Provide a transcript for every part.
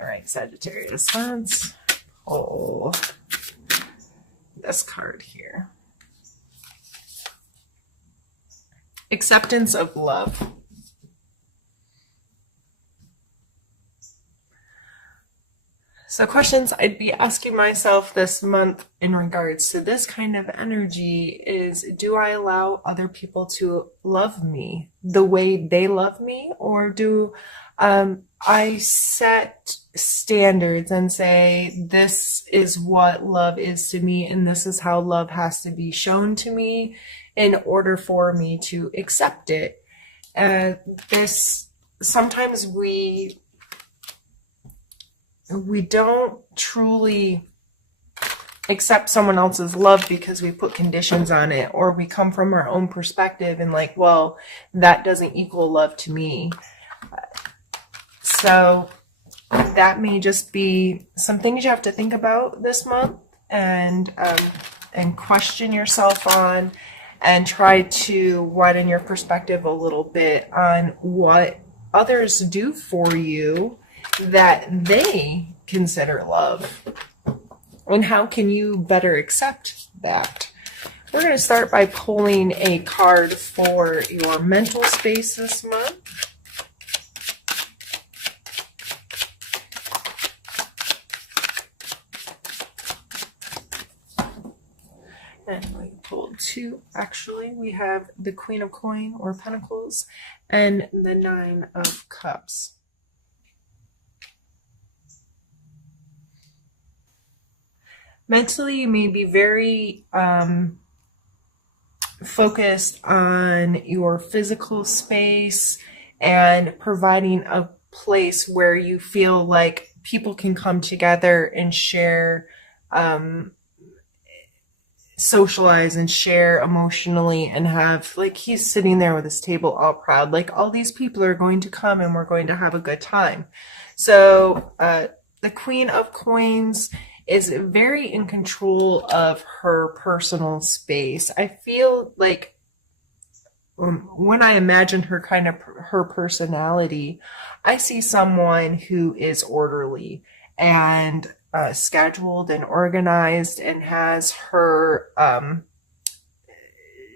All right, Sagittarius, let's pull this card here. Acceptance of love. So questions I'd be asking myself this month in regards to this kind of energy is, do I allow other people to love me the way they love me? Or do I set standards and say, this is what love is to me, and this is how love has to be shown to me in order for me to accept it? Sometimes we don't truly accept someone else's love because we put conditions on it, or we come from our own perspective and like, well, that doesn't equal love to me. So that may just be some things you have to think about this month and question yourself on, and try to widen your perspective a little bit on what others do for you that they consider love, and how can you better accept that. We're going to start by pulling a card for your mental space this month. And we pulled two, actually. We have the Queen of Coin or Pentacles and the Nine of Cups. Mentally, you may be very focused on your physical space and providing a place where you feel like people can come together and share, socialize and share emotionally, and have, like, he's sitting there with his table all proud, like all these people are going to come and we're going to have a good time. So the Queen of Coins is very in control of her personal space. I feel like when I imagine her her personality, I see someone who is orderly and scheduled and organized, and has her,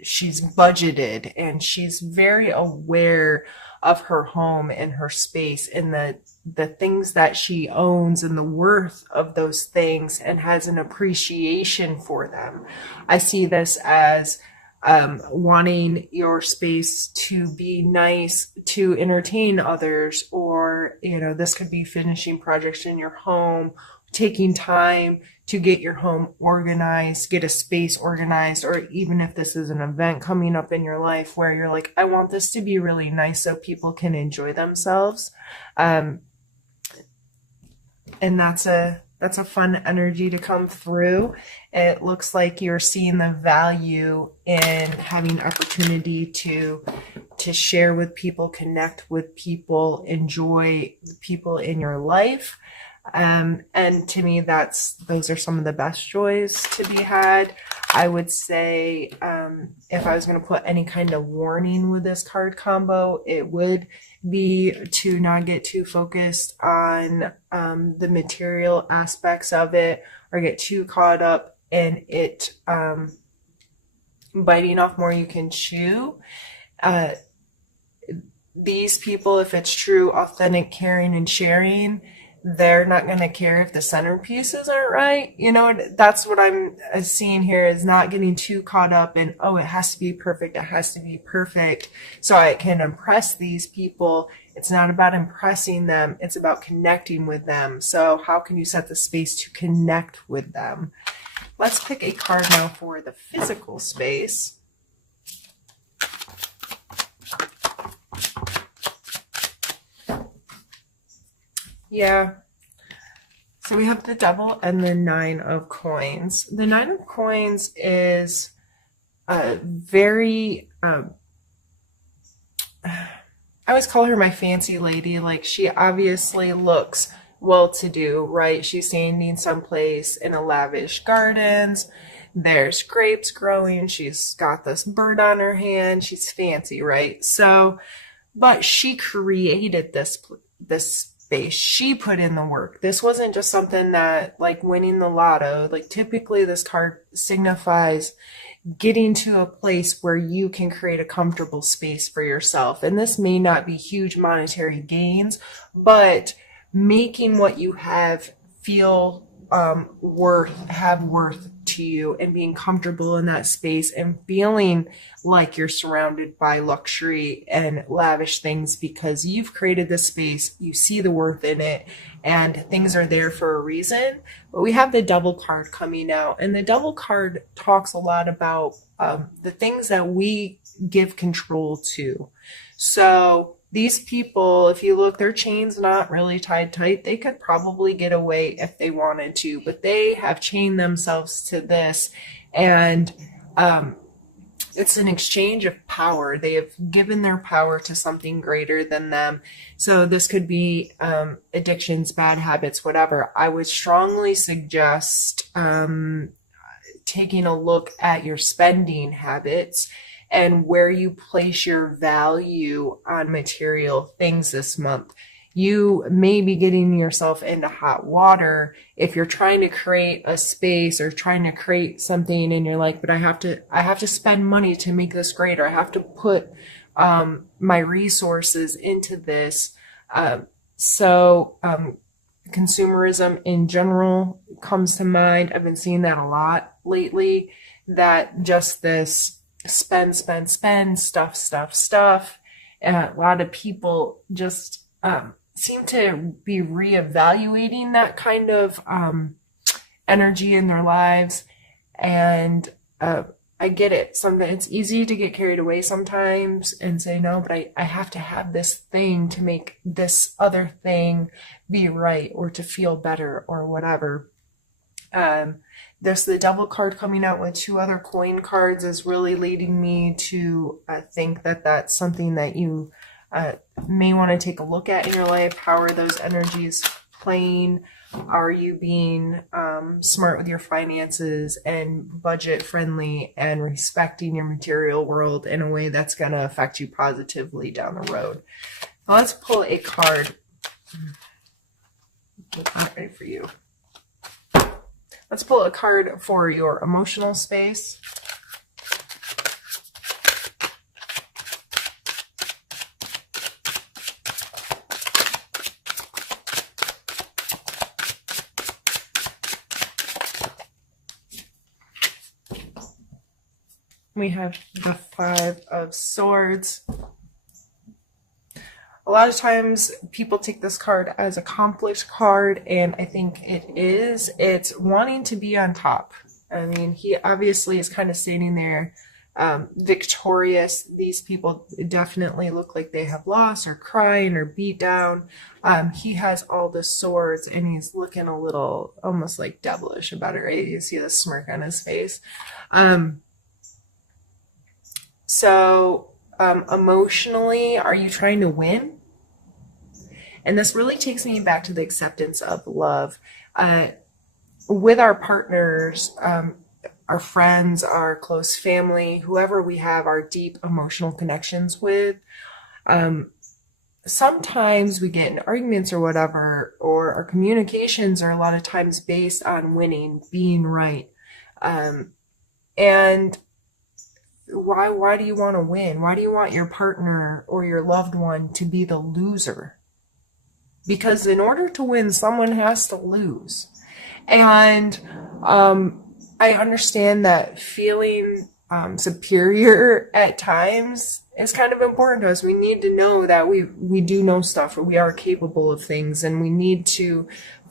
she's budgeted, and she's very aware of her home and her space and the things that she owns and the worth of those things, and has an appreciation for them. I see this as wanting your space to be nice, to entertain others, or, this could be finishing projects in your home, taking time to get your home organized, get a space organized, or even if this is an event coming up in your life where you're like, I want this to be really nice so people can enjoy themselves. And that's a fun energy to come through. It looks like you're seeing the value in having opportunity to share with people, connect with people, enjoy the people in your life. And to me, those are some of the best joys to be had. I would say, if I was going to put any kind of warning with this card combo, it would be to not get too focused on the material aspects of it, or get too caught up in it biting off more you can chew. These people, if it's true, authentic, caring, and sharing, they're not going to care if the centerpieces aren't right. That's what I'm seeing here, is not getting too caught up in, oh, it has to be perfect. It has to be perfect so I can impress these people. It's not about impressing them. It's about connecting with them. So how can you set the space to connect with them? Let's pick a card now for the physical space. Yeah. So we have the Devil and the Nine of Coins. The Nine of Coins is very, I always call her my fancy lady. Like, she obviously looks well-to-do, right? She's standing someplace in a lavish gardens. There's grapes growing. She's got this bird on her hand. She's fancy, right? So, but she created this space. space. She put in the work. This wasn't just something that, like winning the lotto. Like typically this card signifies getting to a place where you can create a comfortable space for yourself. And this may not be huge monetary gains, but making what you have feel have worth to you, and being comfortable in that space and feeling like you're surrounded by luxury and lavish things because you've created this space, you see the worth in it, and things are there for a reason. But we have the Devil card coming out, and the Devil card talks a lot about the things that we give control to. So these people, if you look, their chain's not really tied tight. They could probably get away if they wanted to, but they have chained themselves to this. And it's an exchange of power. They have given their power to something greater than them. So this could be addictions, bad habits, whatever. I would strongly suggest taking a look at your spending habits and where you place your value on material things this month. You may be getting yourself into hot water if you're trying to create a space or trying to create something and you're like, but I have to spend money to make this greater. I have to put my resources into this. Consumerism in general comes to mind. I've been seeing that a lot lately, that just this spend, stuff. And a lot of people just seem to be reevaluating that kind of energy in their lives. And I get it. Sometimes it's easy to get carried away sometimes and say, no, but I have to have this thing to make this other thing be right or to feel better or whatever. There's the Devil card coming out with 2 other coin cards is really leading me to think that that's something that you may want to take a look at in your life. How are those energies playing? Are you being smart with your finances and budget friendly and respecting your material world in a way that's going to affect you positively down the road? Now let's pull a card. Get that ready for you. Let's pull a card for your emotional space. We have the 5 of Swords. A lot of times people take this card as a conflict card, and I think it is. It's wanting to be on top. I mean, he obviously is kind of standing there victorious. These people definitely look like they have lost or crying or beat down. He has all the swords, and he's looking a little almost like devilish about it, right? You see the smirk on his face. Emotionally, are you trying to win? And this really takes me back to the acceptance of love. With our partners, our friends, our close family, whoever we have our deep emotional connections with, sometimes we get in arguments or whatever, or our communications are a lot of times based on winning, being right. And why do you want to win? Why do you want your partner or your loved one to be the loser? Because in order to win, someone has to lose. And I understand that feeling superior at times is kind of important to us. We need to know that we do know stuff, or we are capable of things, and we need to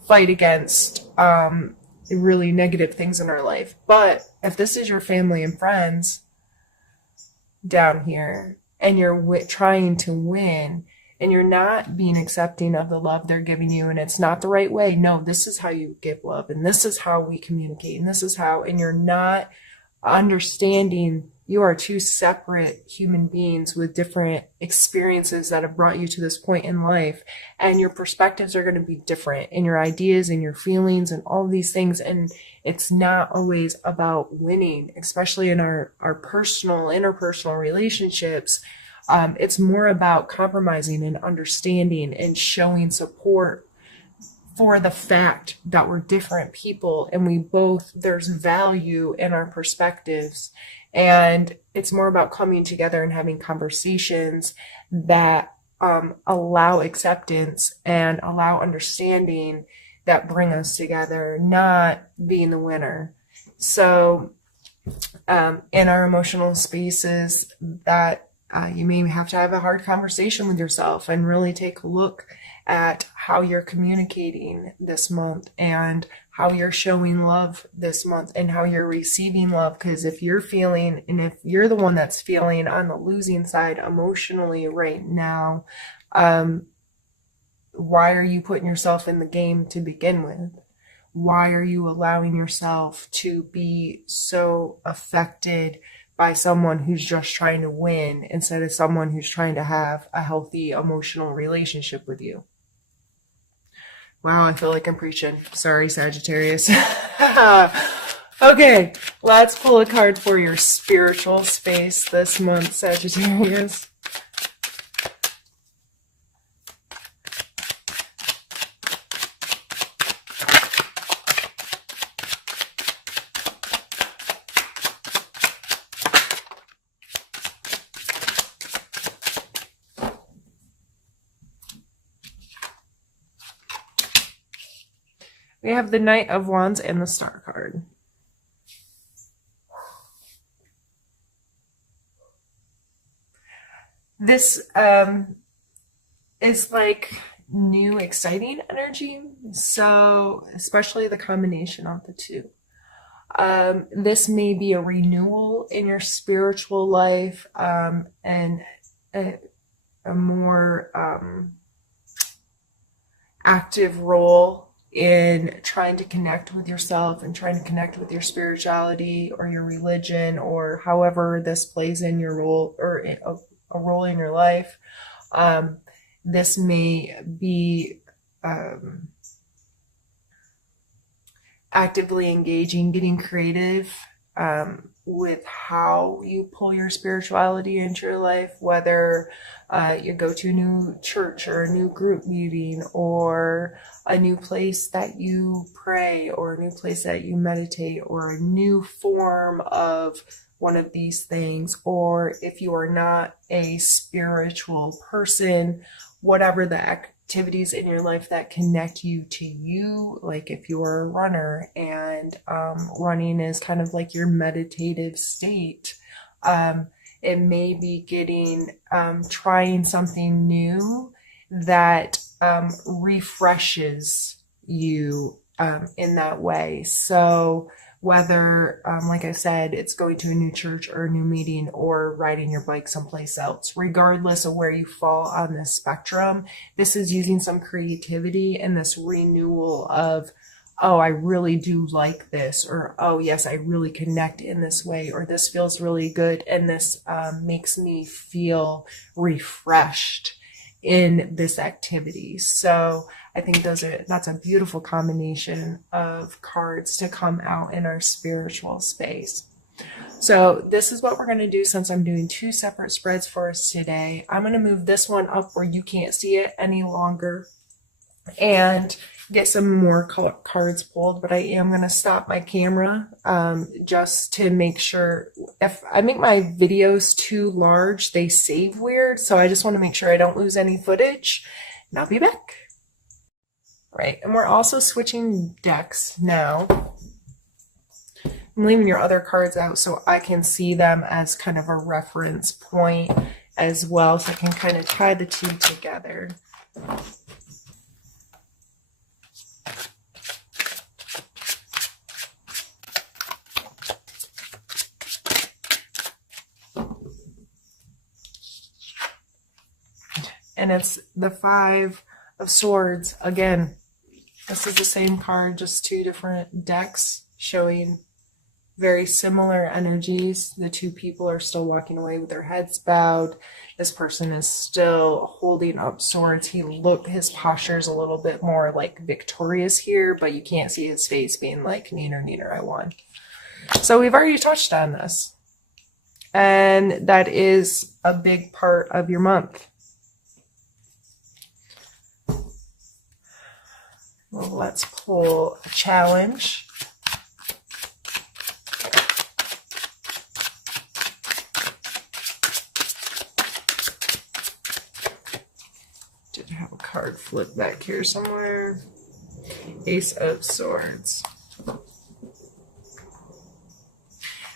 fight against really negative things in our life. But if this is your family and friends down here, and you're trying to win, and you're not being accepting of the love they're giving you, and it's not the right way. No, this is how you give love, and this is how we communicate, and this is how, and you're not understanding you are 2 separate human beings with different experiences that have brought you to this point in life, and your perspectives are going to be different, and your ideas and your feelings and all these things. And it's not always about winning, especially in our personal, interpersonal relationships. It's more about compromising and understanding and showing support for the fact that we're different people and there's value in our perspectives. And it's more about coming together and having conversations that allow acceptance and allow understanding, that bring us together, not being the winner. So in our emotional spaces, that you may have to have a hard conversation with yourself and really take a look at how you're communicating this month and how you're showing love this month and how you're receiving love. Because if you're the one that's feeling on the losing side emotionally right now, why are you putting yourself in the game to begin with? Why are you allowing yourself to be so affected by someone who's just trying to win instead of someone who's trying to have a healthy emotional relationship with you? Wow, I feel like I'm preaching. Sorry, Sagittarius. Okay, let's pull a card for your spiritual space this month, Sagittarius. We have the Knight of Wands and the Star card. This is like new, exciting energy. So, especially the combination of the two. This may be a renewal in your spiritual life, and a more active role in trying to connect with yourself and trying to connect with your spirituality or your religion, or however this plays in your role, or a role in your life. This may be actively engaging, getting creative with how you pull your spirituality into your life, whether you go to a new church or a new group meeting or a new place that you pray or a new place that you meditate or a new form of one of these things. Or if you are not a spiritual person, whatever the activities in your life that connect you to you, like if you are a runner and running is kind of like your meditative state, it may be trying something new that refreshes you in that way. So whether, like I said, it's going to a new church or a new meeting or riding your bike someplace else, regardless of where you fall on this spectrum, this is using some creativity and this renewal of, oh, I really do like this, or, oh, yes, I really connect in this way, or this feels really good, and this makes me feel refreshed in this activity. So I think that's a beautiful combination of cards to come out in our spiritual space. So this is what we're going to do since I'm doing two separate spreads for us today. I'm going to move this one up where you can't see it any longer and get some more cards pulled, but I am going to stop my camera just to make sure. If I make my videos too large, they save weird, so I just want to make sure I don't lose any footage, and I'll be back. Right, and we're also switching decks now. I'm leaving your other cards out so I can see them as kind of a reference point as well, so I can kind of tie the two together. And it's the Five of Swords. Again, this is the same card, just two different decks showing very similar energies. The two people are still walking away with their heads bowed. This person is still holding up swords. His posture is a little bit more like victorious here, but you can't see his face being like, neener, neener, I won. So we've already touched on this. And that is a big part of your month. Well, let's pull a challenge. Did have a card flip back here somewhere. Ace of Swords.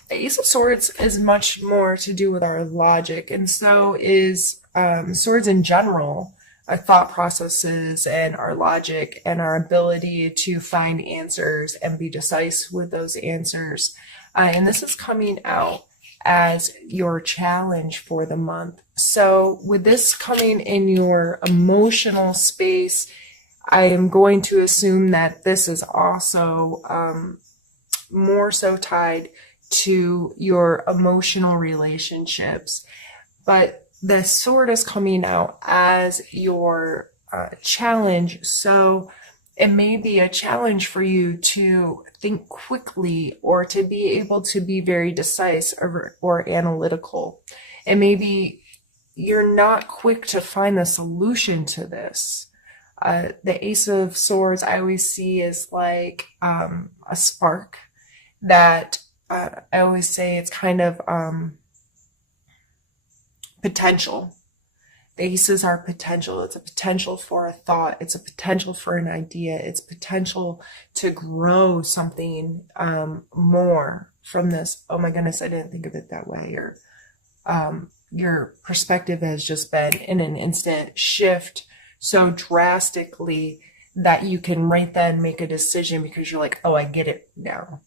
The Ace of Swords is much more to do with our logic, and so is swords in general, our thought processes and our logic and our ability to find answers and be decisive with those answers. And this is coming out as your challenge for the month. So with this coming in your emotional space, I am going to assume that this is also more so tied to your emotional relationships. But the sword is coming out as your challenge. So it may be a challenge for you to think quickly or to be able to be very decisive or analytical. It may be you're not quick to find the solution to this. The Ace of Swords I always see is like a spark that I always say it's kind of potential. The aces are potential. It's a potential for a thought. It's a potential for an idea. It's potential to grow something more from this. Oh my goodness, I didn't think of it that way. Or your perspective has just been in an instant shift so drastically that you can right then make a decision because you're like, oh, I get it now.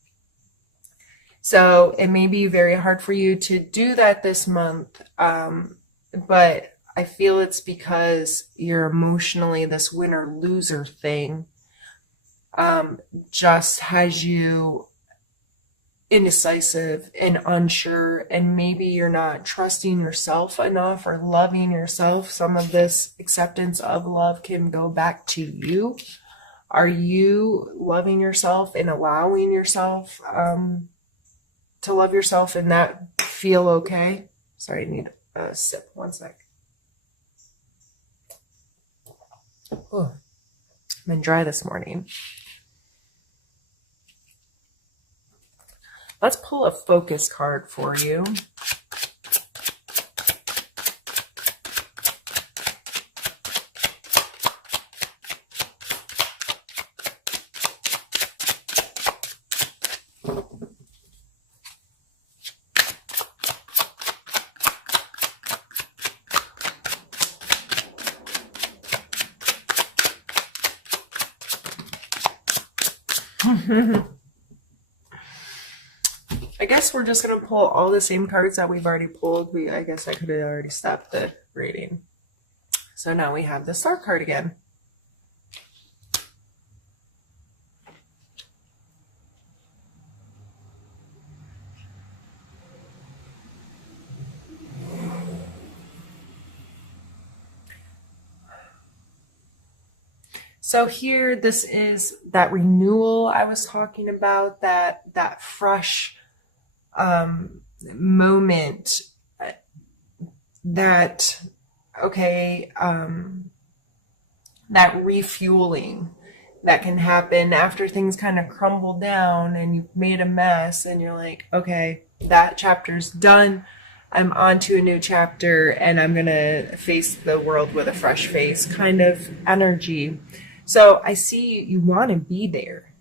So it may be very hard for you to do that this month, but I feel it's because you're emotionally this winner-loser thing just has you indecisive and unsure, and maybe you're not trusting yourself enough or loving yourself. Some of this acceptance of love can go back to you. Are you loving yourself and allowing yourself to love yourself and that feel okay? Sorry, I need a sip. One sec. Oh, I've been dry this morning. Let's pull a focus card for you. I guess we're just going to pull all the same cards that we've already pulled. I guess I could have already stopped the reading. So now we have the Star card again. So here, this is that renewal I was talking about, that fresh moment, that, okay, that refueling that can happen after things kind of crumble down and you've made a mess and you're like, okay, that chapter's done. I'm on to a new chapter and I'm going to face the world with a fresh face kind of energy. So I see you want to be there.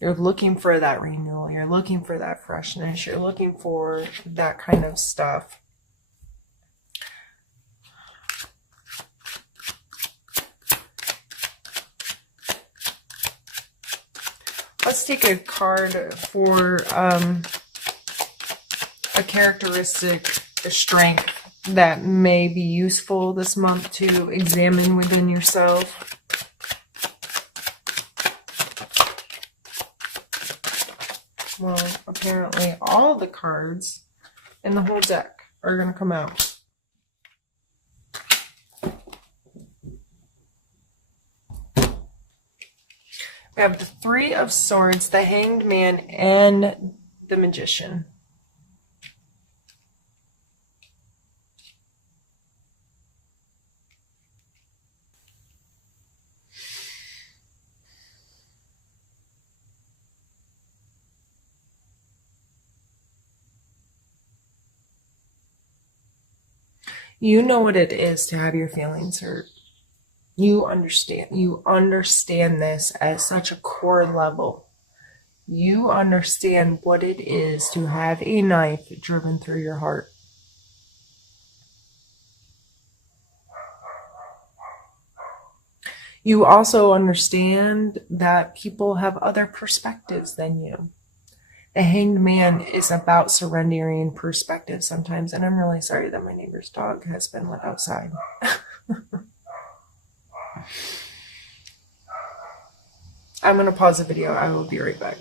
You're looking for that renewal. You're looking for that freshness. You're looking for that kind of stuff. Let's take a card for a characteristic, a strength that may be useful this month to examine within yourself. Well, apparently all the cards in the whole deck are going to come out. We have the Three of Swords, the Hanged Man, and the Magician. You know what it is to have your feelings hurt. You understand this at such a core level. You understand what it is to have a knife driven through your heart. You also understand that people have other perspectives than you. The Hanged Man is about surrendering perspective sometimes, and I'm really sorry that my neighbor's dog has been let outside. I'm going to pause the video. I will be right back.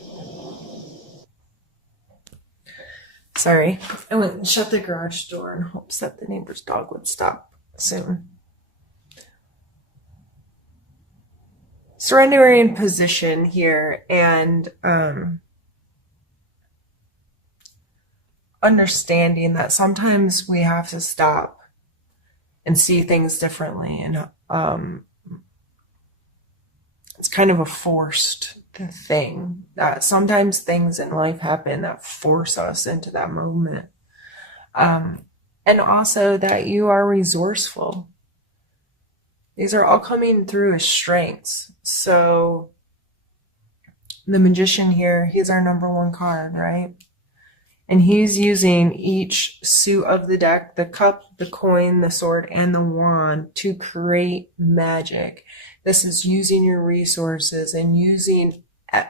Sorry. I went and shut the garage door in hopes that the neighbor's dog would stop soon. Surrendering position here, and understanding that sometimes we have to stop and see things differently, and it's kind of a forced thing that sometimes things in life happen that force us into that moment, and also that you are resourceful. These are all coming through as strengths. So the Magician here, he's our number one card, right? And he's using each suit of the deck, the cup, the coin, the sword, and the wand to create magic. This is using your resources and using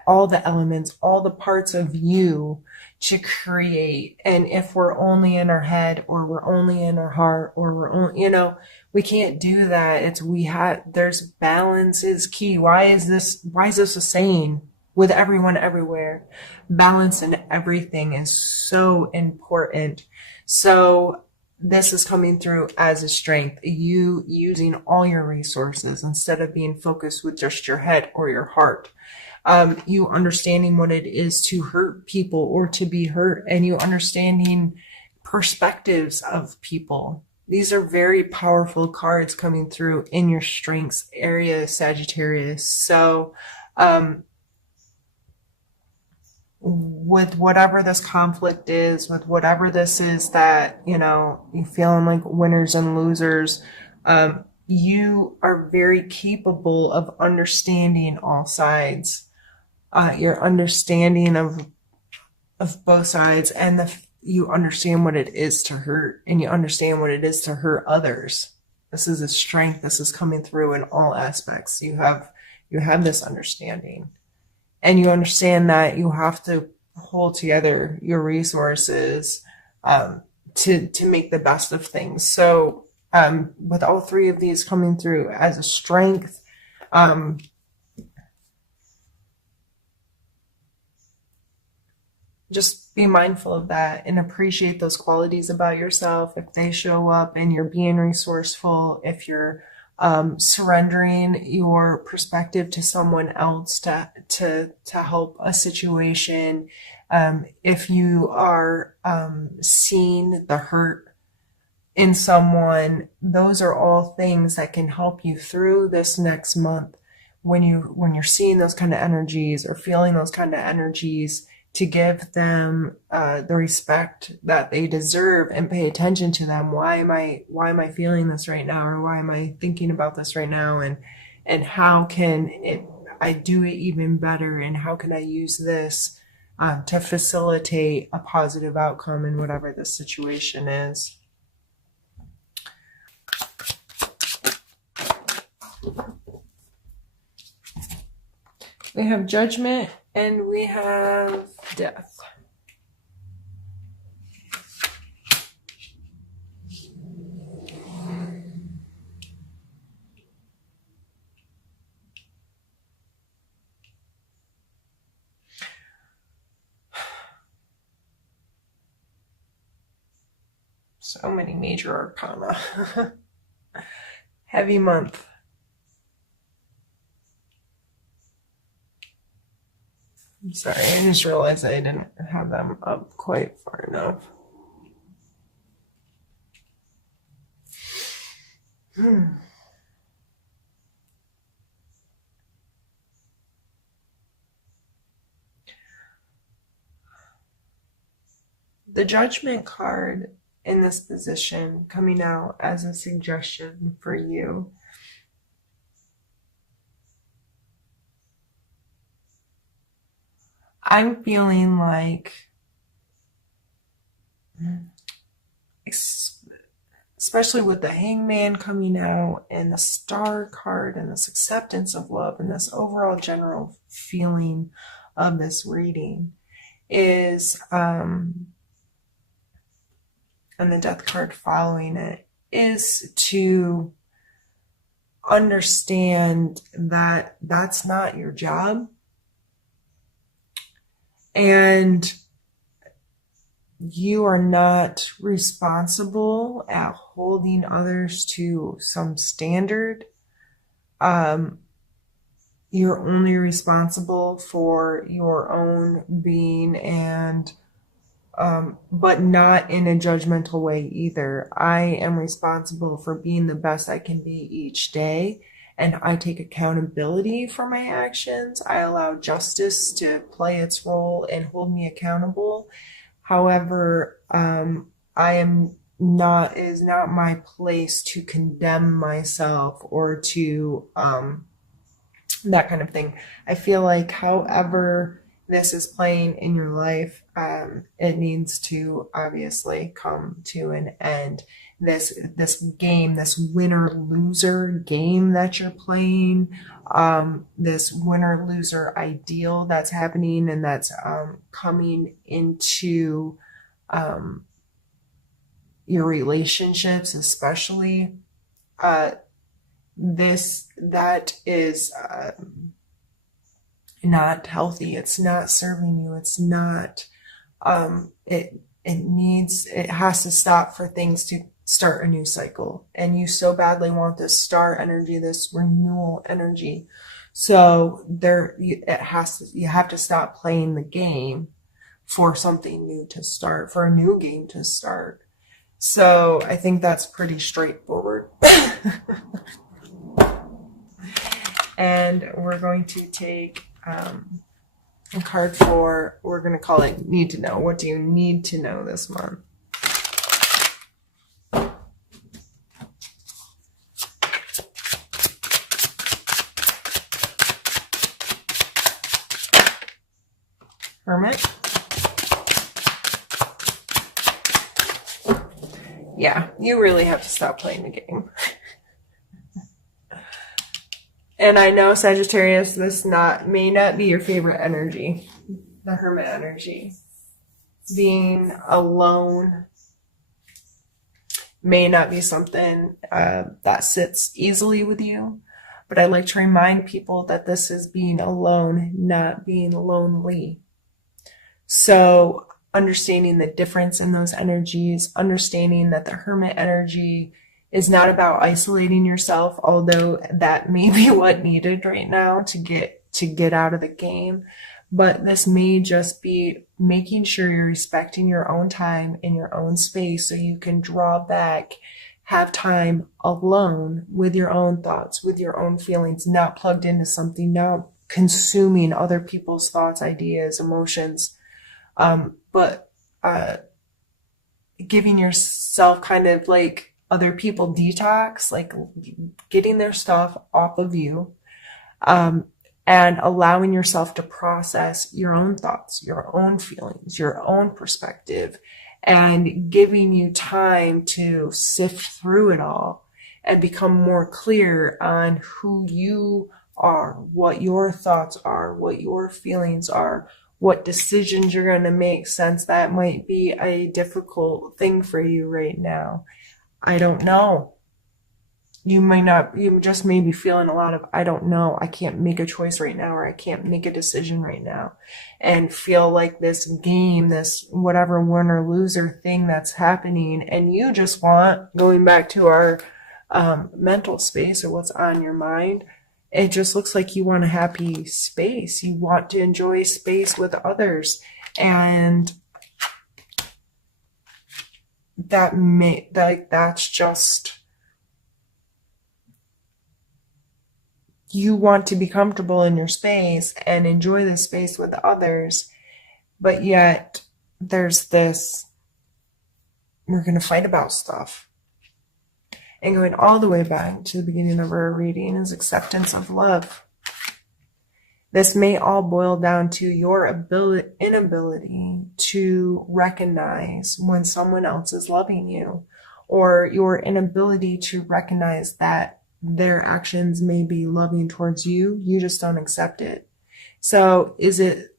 all the elements, all the parts of you to create. And if we're only in our head, or we're only in our heart, or we're only, we can't do that. There's balance is key. Why is this a saying with everyone everywhere? Balance in everything is so important. So this is coming through as a strength. You using all your resources instead of being focused with just your head or your heart. You understanding what it is to hurt people or to be hurt, and you understanding perspectives of people. These are very powerful cards coming through in your strengths area, Sagittarius. So, with whatever this conflict is, with whatever this is that, you feeling like winners and losers, you are very capable of understanding all sides. Your understanding of both sides, and you understand what it is to hurt, and you understand what it is to hurt others. This is a strength. This is coming through in all aspects. You have this understanding, and you understand that you have to hold together your resources to make the best of things. So with all three of these coming through as a strength, just be mindful of that and appreciate those qualities about yourself if they show up, and you're being resourceful, if you're surrendering your perspective to someone else to help a situation, if you are seeing the hurt in someone. Those are all things that can help you through this next month when you're seeing those kind of energies or feeling those kind of energies, to give them the respect that they deserve and pay attention to them. Why am I feeling this right now, or why am I thinking about this right now, and how can I do it even better, and how can I use this to facilitate a positive outcome in whatever the situation is. We have Judgment, and we have Death. So many major arcana. Heavy month. I'm sorry, I just realized I didn't have them up quite far enough. The Judgment card in this position coming out as a suggestion for you. I'm feeling like, especially with the Hangman coming out and the Star card and this acceptance of love and this overall general feeling of this reading is, and the Death card following it, is to understand that that's not your job. And you are not responsible at holding others to some standard. You're only responsible for your own being, and but not in a judgmental way either. I am responsible for being the best I can be each day, and I take accountability for my actions. I allow justice to play its role and hold me accountable. However, I am not, it is not my place to condemn myself or to that kind of thing. I feel like however this is playing in your life, it needs to obviously come to an end. This game, this winner-loser game that you're playing, this winner-loser ideal that's happening and that's coming into your relationships, especially, that is not healthy. It's not serving you. It's not, it has to stop for things to start a new cycle. And you so badly want this star energy, this renewal energy. So you have to stop playing the game for something new to start, for a new game to start. So I think that's pretty straightforward. And we're going to take a card for, we're going to call it Need to Know. What do you need to know this month? Hermit. Yeah, you really have to stop playing the game. And I know, Sagittarius, this may not be your favorite energy, the Hermit energy. Being alone may not be something that sits easily with you. But I'd like to remind people that this is being alone, not being lonely. So understanding the difference in those energies, understanding that the Hermit energy is not about isolating yourself, although that may be what needed right now to get out of the game. But this may just be making sure you're respecting your own time in your own space so you can draw back, have time alone with your own thoughts, with your own feelings, not plugged into something, not consuming other people's thoughts, ideas, emotions, but giving yourself kind of like other people detox, like getting their stuff off of you, and allowing yourself to process your own thoughts, your own feelings, your own perspective, and giving you time to sift through it all and become more clear on who you are, what your thoughts are, what your feelings are, what decisions you're going to make, since that might be a difficult thing for you right now. I don't know. You just may be feeling a lot of, I don't know, I can't make a choice right now, or I can't make a decision right now, and feel like this game, this whatever win or loser thing that's happening, and you just want, going back to our mental space or what's on your mind, It just looks like you want a happy space. You want to enjoy space with others. And that's just, you want to be comfortable in your space and enjoy the space with others, but yet there's this, we're going to fight about stuff. And going all the way back to the beginning of our reading is acceptance of love. This may all boil down to your inability to recognize when someone else is loving you, or your inability to recognize that their actions may be loving towards you. You just don't accept it. So is it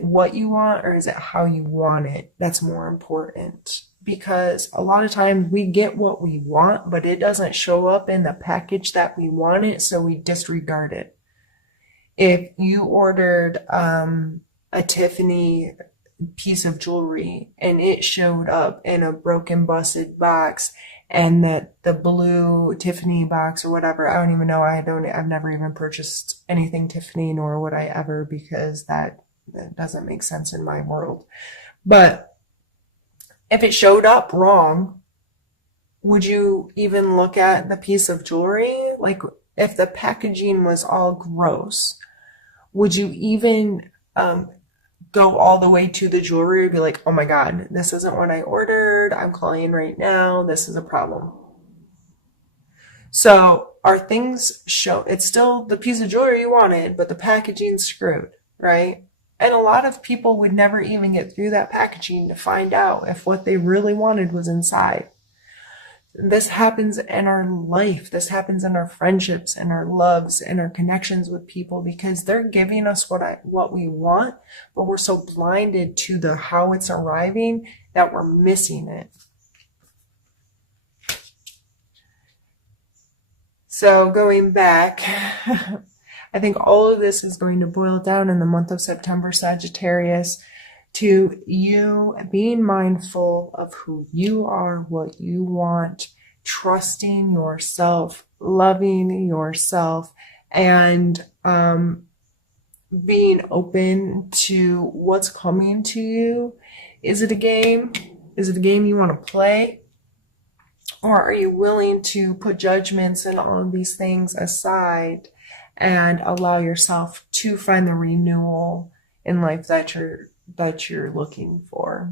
what you want, or is it how you want it? That's more important. Because a lot of times we get what we want, but it doesn't show up in the package that we want it, so we disregard it. If you ordered a Tiffany piece of jewelry and it showed up in a broken, busted box, and that the blue Tiffany box or whatever, I don't even know, I've never even purchased anything Tiffany, nor would I ever, because that doesn't make sense in my world. But if it showed up wrong, would you even look at the piece of jewelry? Like, if the packaging was all gross, would you even go all the way to the jewelry and be like, oh my God, this isn't what I ordered. I'm calling right now. This is a problem. So our things show, it's still the piece of jewelry you wanted, but the packaging's screwed, right? And a lot of people would never even get through that packaging to find out if what they really wanted was inside. This happens in our life. This happens in our friendships and our loves and our connections with people, because they're giving us what we want, but we're so blinded to the how it's arriving that we're missing it. So going back, I think all of this is going to boil down in the month of September, Sagittarius, to you being mindful of who you are, what you want, trusting yourself, loving yourself, and being open to what's coming to you. Is it a game? Is it a game you want to play? Or are you willing to put judgments and all of these things aside and allow yourself to find the renewal in life that you're looking for?